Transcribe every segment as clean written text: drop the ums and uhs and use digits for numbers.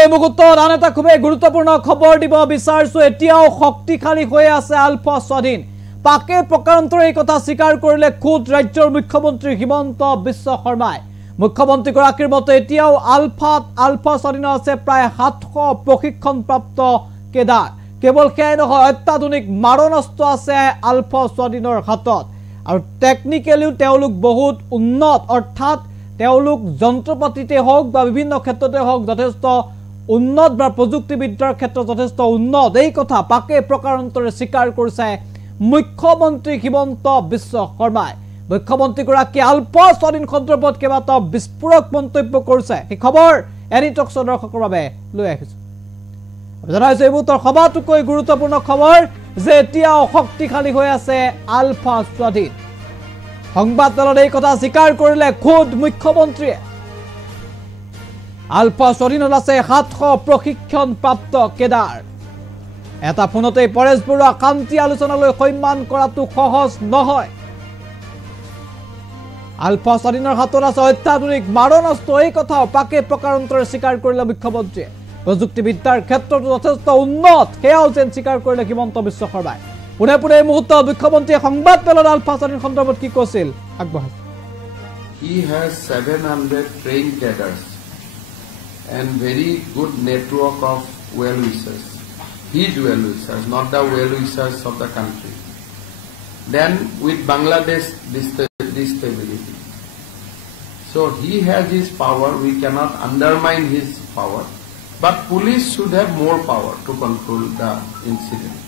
এই মুহূৰ্তত আন এটা খুবেই গুৰুত্বপূৰ্ণ খবৰ দিব বিচাৰিছো। এতিয়াও শক্তিশালী হৈ আছে আলফা স্বাধীন। পাকে প্ৰকাৰান্তৰে এই কথা স্বীকাৰ কৰিলে খুদ ৰাজ্যৰ মুখ্যমন্ত্ৰী হিমন্ত বিশ্ব শৰ্মাই। মুখ্যমন্ত্ৰীগৰাকীৰ মতে এতিয়াও আলফা স্বাধীন আছে প্ৰায় 700 প্ৰশিক্ষণপ্ৰাপ্ত কেডাৰ। কেৱল সেয়াই নহয়, অত্যাধুনিক মাৰণাস্ত্ৰ আছে আলফা স্বাধীনৰ হাতত আৰু টেকনিকেলিও তেওঁলোক বহুত উন্নত, অৰ্থাৎ তেওঁলোক যন্ত্ৰপাতিতে হওক বা বিভিন্ন ক্ষেত্ৰতে হওক যথেষ্ট উন্নত বা প্ৰযুক্তিবিদ্যাৰ ক্ষেত্ৰত যথেষ্ট উন্নত। এই কথা পাকে প্ৰকাৰান্তৰে স্বীকাৰ কৰিছে মুখ্যমন্ত্ৰী হিমন্ত বিশ্ব শৰ্মাই। মুখ্যমন্ত্ৰীগৰাকী আলফা স্বাধীন সন্দৰ্ভত কেইবাটাও বিস্ফোৰক মন্তব্য কৰিছে। সেই খবৰ এনি টক্সৰ দৰ্শকৰ বাবে লৈ আহিছো। জনাইছো এই মুহূৰ্তৰ সবাতোকৈ গুৰুত্বপূৰ্ণ খবৰ যে এতিয়াও শক্তিশালী হৈ আছে আলফা স্বাধীন। সংবাদমেলত এই কথা স্বীকাৰ কৰিলে খুদ মুখ্যমন্ত্ৰীয়ে। আলফা স্বাধীনত আছে 700 প্ৰশিক্ষণপ্ৰাপ্ত কেডাৰ। এটা ফোনতেই পৰেশ বৰুৱা শান্তি আলোচনালৈ সন্মান কৰাটো সহজ নহয়। আলফা স্বাধীনৰ হাতত আছে অত্যাধুনিক মাৰণাস্ত্ৰ। এই কথাও পাকে প্ৰকাৰান্তৰে স্বীকাৰ কৰিলে মুখ্যমন্ত্ৰীয়ে। প্ৰযুক্তিবিদ্যাৰ ক্ষেত্ৰতো যথেষ্ট উন্নত, সেয়াও যেন স্বীকাৰ কৰিলে হিমন্ত বিশ্ব শৰ্মাই। পুনে পুনে এই মুহূৰ্তত মুখ্যমন্ত্ৰীয়ে সংবাদমেলত আলফা স্বাধীন সন্দৰ্ভত কি কৈছিল আগবঢ়াইছে। He has 700 trained cadres and very good network of well-wishers. His well-wishers, not the well-wishers of the country. Then with Bangladesh destability. So he has his power, we cannot undermine his power, but police should have more power to control the incident.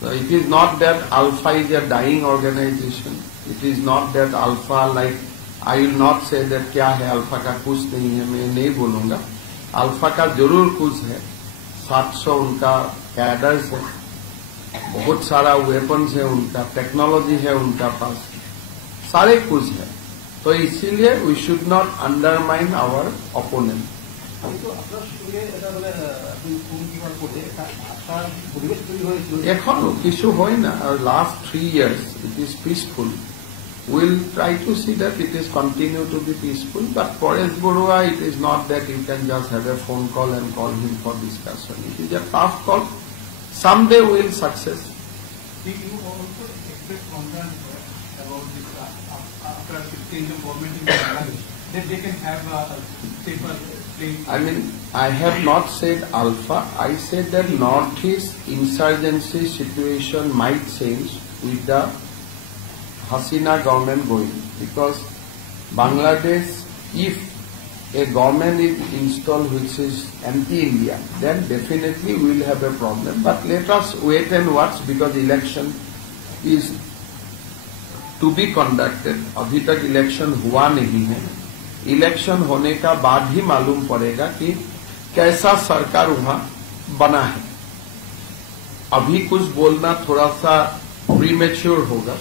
So it is not that Alpha is a dying organization. It is not that Alpha, like I will not say that क्या है Alpha का कुछ नहीं है, मैं नहीं बोलूँगा. Alpha का जरूर कुछ है. 700 उनका कैडर्स है, बहुत सारा वेपन्स है उनका, टेक्नोलॉजी है उनका पास, सारे कुछ है. तो इसीलिए we should not undermine our opponent. এখনো কিছু হয় না। Last 3 years it is peaceful. We'll try to see that it is continue to be peaceful. But Paresh Barua, it is not that you can just have a phone call and call him for discussion. It is a tough call. Someday we'll success. Do you also express concern about this after change of government in Bangladesh that they can have a safer place? I mean, I have not said Alpha. I said that Northeast insurgency situation might change with the Hasina government going, because Bangladesh, if a government is installed which is anti-India, then definitely we will have a problem. But let us wait and watch, because election is to be conducted. अभी तक election हुआ नहीं है. Election होने का बाद ही मालूम पड़ेगा कि कैसा सरकार वहां बना है. अभी कुछ बोलना थोड़ा सा प्रीमेच्योर होगा.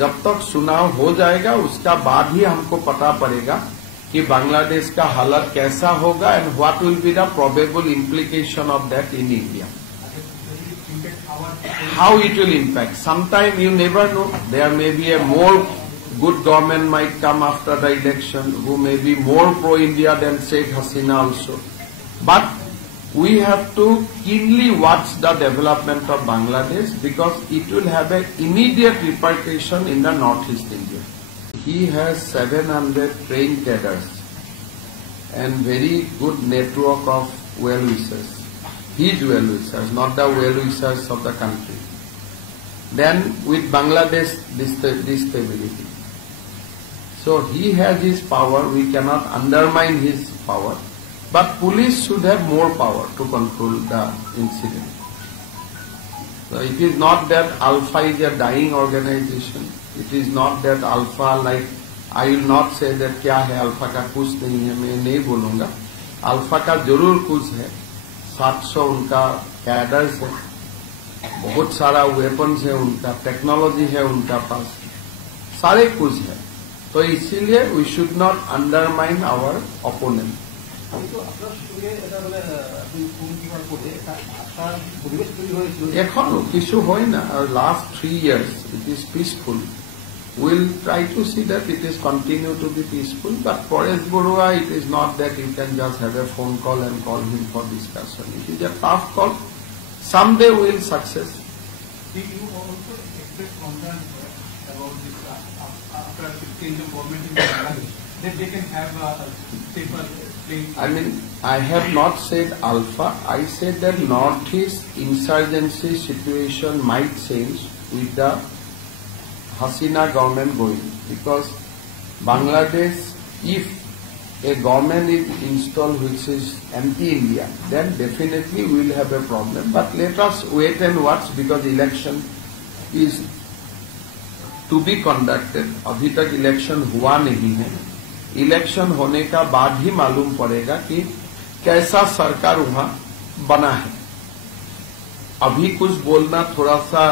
जब तक चुनाव हो जाएगा उसका बाद ही हमको पता पड़ेगा कि बांग्लादेश का हालत कैसा होगा and what will be the probable implication of that in India. How it will impact? Sometime you never know. There may be a more good government might come after the election who may be more pro-India than Sheikh Hasina also. But we have to keenly watch the development of Bangladesh, because it will have an immediate repercussion in the Northeast India. He has 700 trained cadres and very good network of well-wishers. His well-wishers, not the well-wishers of the country. Then with Bangladesh destability. So he has his power, we cannot undermine his power, but police should have more power to control the incident. So it is not that Alpha is a dying organization. It is not that Alpha, like I will not say that क्या है Alpha का कुछ नहीं है, मैं नहीं बोलूँगा. Alpha का जरूर कुछ है. 700 उनका कैडर्स है, बहुत सारा वेपन्स है उनका, टेक्नोलॉजी है उनका पास, सारे कुछ है. तो इसीलिए we should not undermine our opponent. এখনো কিছু হয় না। Last 3 years it is peaceful. we'll try to see that it is continue to be peaceful. But Paresh Barua, it is not that you can just have a phone call and call him for discussion. It is a tough call. Someday we will success. You also expressed concern about this after change of government in Bangladesh, that they can have a safer place. I mean, I have not said alpha. I said that Northeast insurgency situation might change with the Hasina government going, because Bangladesh, if a government is installed which is anti-India, then definitely we will have a problem. But let us wait and watch, because election is to be conducted. अभी तक election हुआ नहीं है. Election होने का बाद ही मालूम पड़ेगा कि कैसा सरकार वहां बना है. अभी कुछ बोलना थोड़ा सा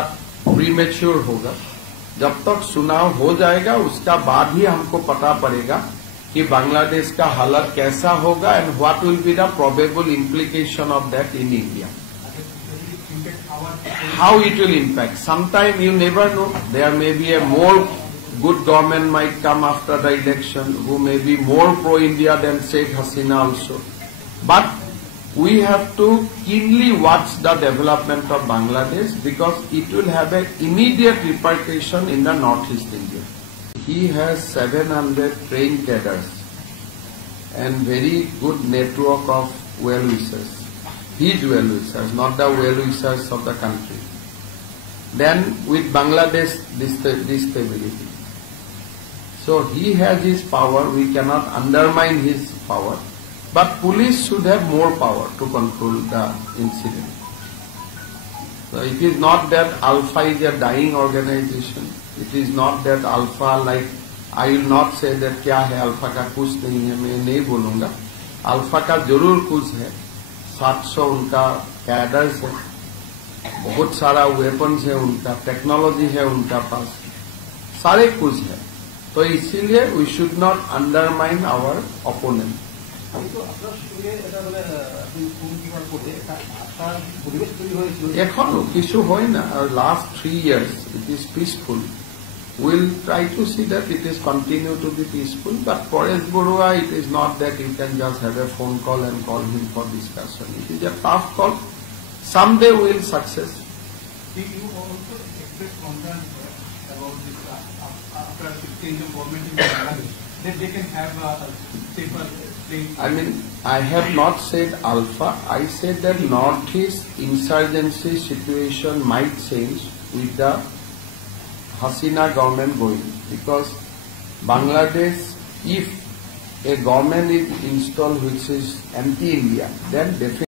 प्रीमेच्योर होगा. जब तक चुनाव हो जाएगा उसका बाद ही हमको पता पड़ेगा कि बांग्लादेश का हालत कैसा होगा and what will be the probable implication of that in India. How it will impact? Sometime you never know. There may be a more good government might come after the election who may be more pro-India than Sheikh Hasina also. But we have to keenly watch the development of Bangladesh, because it will have an immediate repercussion in the Northeast India. He has 700 trained cadres and very good network of well-wishers. His well-wishers, not the well-wishers of the country. Then with Bangladesh stability. So he has his power, we cannot undermine his power. But police should have more power to control the incident. So it is not that Alpha is a dying organization. It is not that Alpha, like, I will not say that क्या है Alpha का कुछ नहीं है, मैं नहीं बोलूँगा. Alpha का जरूर कुछ है. 700 उनका कैडर्स है, बहुत सारा वेपन्स है उनका, टेक्नोलॉजी है उनका पास, सारे कुछ है. तो इसीलिए we should not undermine our opponent. এখনো কিছু হয় না. Last 3 years it is peaceful. We'll try to see that it is continue to be peaceful. But Paresh Barua, it is not that you can just have a phone call and call him for discussion. It is a tough call. Someday we will success. You also expressed concern about this after change of government in Bangladesh, that they can have a safer place. I mean, I have not said alpha. I said that Northeast insurgency situation might change with the Hasina government going, because Bangladesh, if a government is installed which is anti-India, then definitely